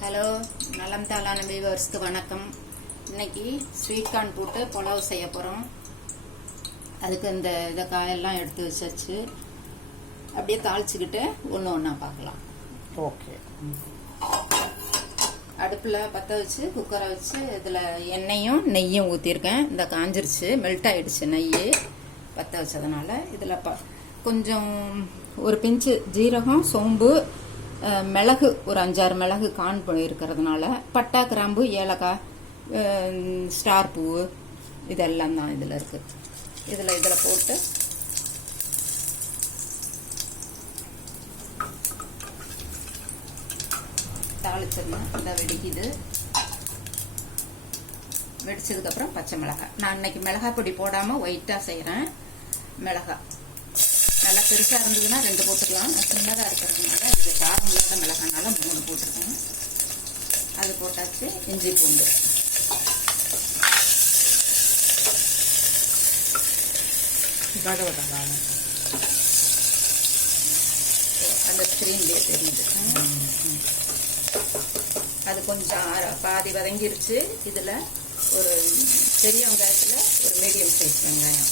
Hello, நலம் தாளான வியூவர்ஸ்க்கு வணக்கம். இன்னைக்கு ஸ்வீட் கார்ன் போட்டு புலாவ் செய்ய போகிறோம். அதுக்கு இந்த காயெல்லாம் எடுத்து வச்சாச்சு. அப்படியே தாளிச்சுக்கிட்டு ஒன்று ஒன்றா பார்க்கலாம். ஓகே. அடுப்பில் பற்ற வச்சு குக்கரை வச்சு இதில் எண்ணெயும் நெய்யும் ஊற்றிருக்கேன். இந்த காஞ்சிருச்சு, மெல்ட் ஆகிடுச்சு நெய் பற்ற வச்சதுனால. இதில் கொஞ்சம் ஒரு பிஞ்சு ஜீரகம், சோம்பு, மிளகு, ஒரு 5-6 மிளகு கான் இருக்கிறதுனால, பட்டை, கிராம்பு, ஏலக்காய், ஸ்டார் பூவு இதெல்லாம் தான் இதில் இருக்குது. இதில் போட்டு தாளிச்சிடணும். இந்த வெடிக்குது. வெடிச்சதுக்கப்புறம் பச்சை மிளகாய். நான் இன்னைக்கு மிளகாய் பொடி போடாமல் ஒயிட்டாக செய்கிறேன். மிளகாய் நல்லா பெருசாக இருந்ததுன்னா 2 போட்டுக்கலாம். சின்னதாக இருக்கிறதுனால இது காரம் இல்லாத மிளகானால 3 போட்டிருக்கேன். அது போட்டாச்சு. இஞ்சி பூண்டு அந்த ஸ்க்ரீன்லேயே தெரியுது. அது கொஞ்சம் பாதி வதங்கிருச்சு. இதில் ஒரு பெரிய வெங்காயத்தில் ஒரு மீடியம் சைஸ் வெங்காயம்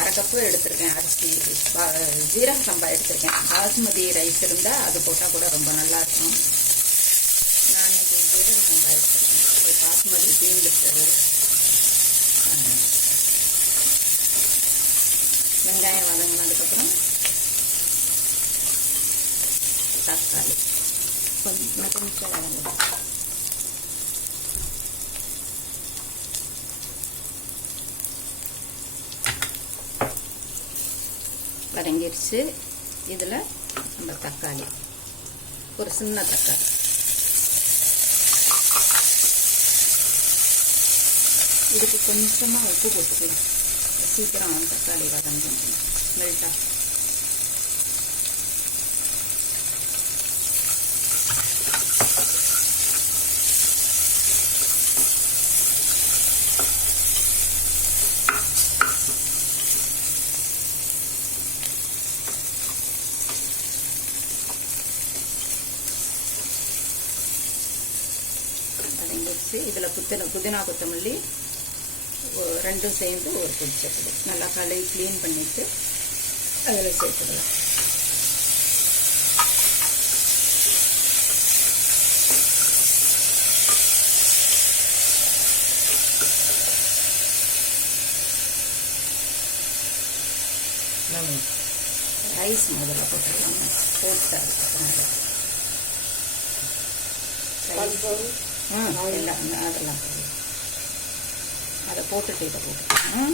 1/2 கப்பு எடுத்திருக்கேன். அரிசி ஜீரக சம்பா எடுத்திருக்கேன். பாஸ்மதி ரைஸ் இருந்தால் அது போட்டால் கூட ரொம்ப நல்லா இருக்கும். நான் இன்னைக்கு ஜீரக சம்பா எடுத்திருக்கேன். பாஸ்மதி தீர்ந்துட்டது. வெங்காயம் வதங்கினதுக்கப்புறம் தக்காளி கொஞ்சம் வதங்க. வதங்கிருச்சு. இதில் நம்ம தக்காளி, ஒரு சின்ன தக்காளி, இதுக்கு கொஞ்சமாக உப்பு போட்டுக்கலாம். சீக்கிரம் தக்காளி வதங்கும், மெல்ட்டா. இதில் புதினா கொத்தமல்லி 2 சேர்ந்து ஒரு கொதிச்சப்படி நல்லா கழுவி க்ளீன் பண்ணிட்டு அதில் சேர்த்துக்கலாம். ரைஸ் முதல்ல போட்டுக்கலாம். போட்டு அதுக்கப்புறம் எல்லாம் அதெல்லாம் அதை போட்டுட்டு இதை போட்டுக்கலாம்.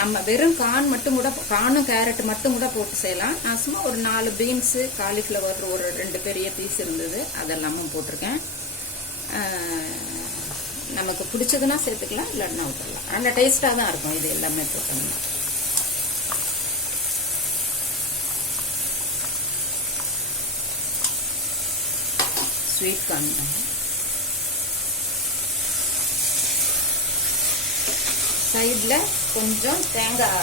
நம்ம வெறும் கார்னும் கேரட் மட்டும் கூட போட்டு செய்யலாம். நான் சும்மா ஒரு 4 பீன்ஸு, காலிஃப்ளவர் ஒரு 2 பெரிய பீஸ் இருந்தது, அதெல்லாமும் போட்டிருக்கேன். நமக்கு பிடிச்சதுன்னா சேர்த்துக்கலாம், இல்லைன்னா விட்டுடலாம். நல்ல டேஸ்டாக தான் இருக்கும் இது எல்லாமே போட்டோம்னா. ஸ்வீட் கார்ன் சைடில் கொஞ்சம் தேங்காய்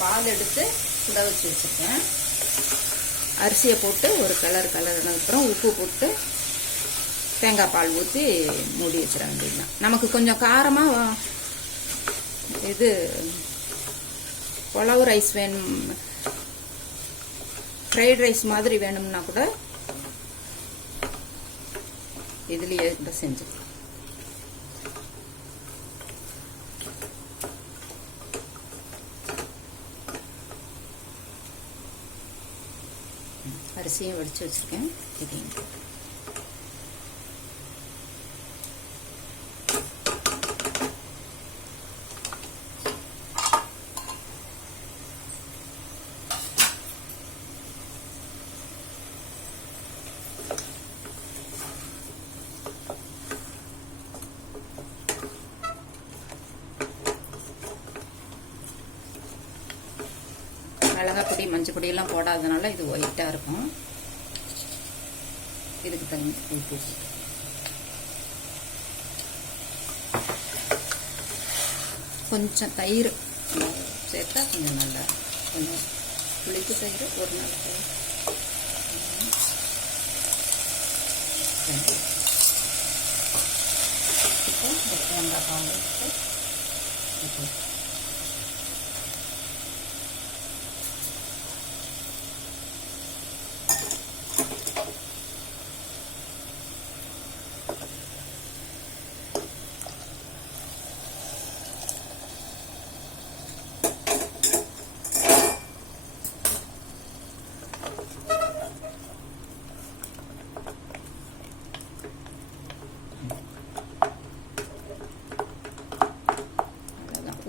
பால் எடுத்து சுட வச்சு வச்சுருக்கேன். அரிசியை போட்டு ஒரு கலர்னதுக்கப்புறம் உப்பு போட்டு தேங்காய் பால் ஊற்றி மூடி வச்சிட வேண்டியதுதான். நமக்கு கொஞ்சம் காரமாக இது புலாவ் ரைஸ் வேணும், ஃப்ரைட் ரைஸ் மாதிரி வேணும்னா கூட இதுலேயே கூட செஞ்சுக்கலாம். அரிசியும் வடித்து வச்சுருக்கேன். இதையும் மிளகாய் பொடி, மஞ்சள் பொடியெல்லாம் போடாதனால இது ஒயிட்டாக இருக்கும். இதுக்கு தகுந்த உப்பு, கொஞ்சம் தயிர் சேர்த்தா கொஞ்சம் நல்லா, கொஞ்சம் புளிப்பு தயிர், ஒரு நாள் இப்போ இந்த தேங்காய் பால் வச்சு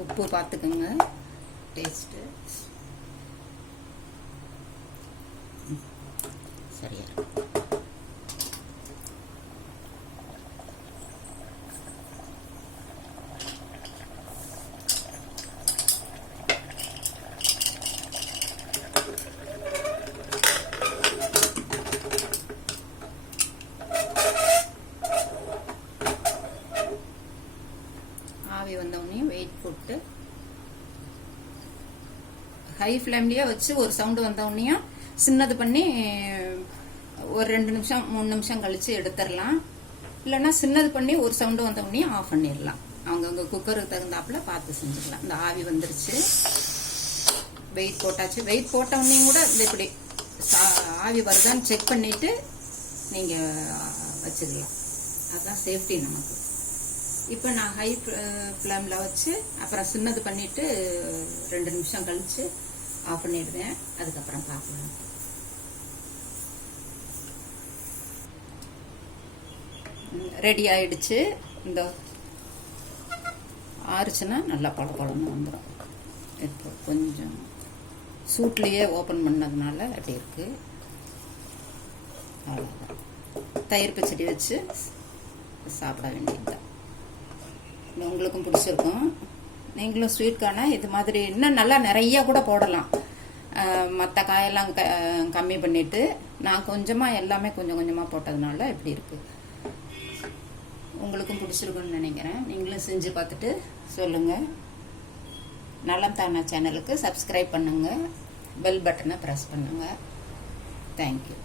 உப்பு பார்த்துக்குங்க, டேஸ்ட்டு சரியா இருக்கும். ஆவி வந்தோடனே வெயிட் போட்டு ஹை ஃப்ளேம்லேயே வச்சு ஒரு சவுண்டு வந்தோடனையும் சின்னது பண்ணி ஒரு 2 நிமிஷம் 3 நிமிஷம் கழிச்சு எடுத்துடலாம். இல்லைன்னா சின்னது பண்ணி ஒரு சவுண்டு வந்தோடனையும் ஆஃப் பண்ணிடலாம். அவங்கவுங்க குக்கருக்கு தகுந்தாப்புல பார்த்து செஞ்சுக்கலாம். இந்த ஆவி வந்துருச்சு, வெயிட் போட்டாச்சு. வெயிட் போட்டோடனையும் கூட இந்த இப்படி ஆவி வருதான்னு செக் பண்ணிட்டு நீங்கள் வச்சுக்கலாம். அதுதான் சேஃப்டி நமக்கு. இப்போ நான் ஹை ஃப்ளேமில் வச்சு அப்புறம் சின்னது பண்ணிவிட்டு 2 நிமிஷம் கழித்து ஆஃப் பண்ணிடுவேன். அதுக்கப்புறம் பார்க்கலாம். ரெடி ஆயிடுச்சு. இந்த ஆறுச்சுன்னா நல்லா குழம்பு வந்துடும். இப்போ கொஞ்சம் சூட்லேயே ஓப்பன் பண்ணதுனால அப்படி இருக்குது. அவ்வளோதான். தயிர் பச்சடி வச்சு சாப்பிட வேண்டியதுதான். உங்களுக்கும் பிடிச்சிருக்கும். நீங்களும் ஸ்வீட் கார்னை இது மாதிரி இன்னும் நல்லா நிறையா கூட போடலாம். மற்ற காயெல்லாம் கம்மி பண்ணிவிட்டு நான் கொஞ்சமாக எல்லாமே கொஞ்சம் கொஞ்சமாக போட்டதுனால இப்படி இருக்குது. உங்களுக்கும் பிடிச்சிருக்குன்னு நினைக்கிறேன். நீங்களும் செஞ்சு பார்த்துட்டு சொல்லுங்கள். நலம் தானா சேனலுக்கு சப்ஸ்கிரைப் பண்ணுங்கள், பெல் பட்டனை ப்ரெஸ் பண்ணுங்கள். தேங்க்யூ.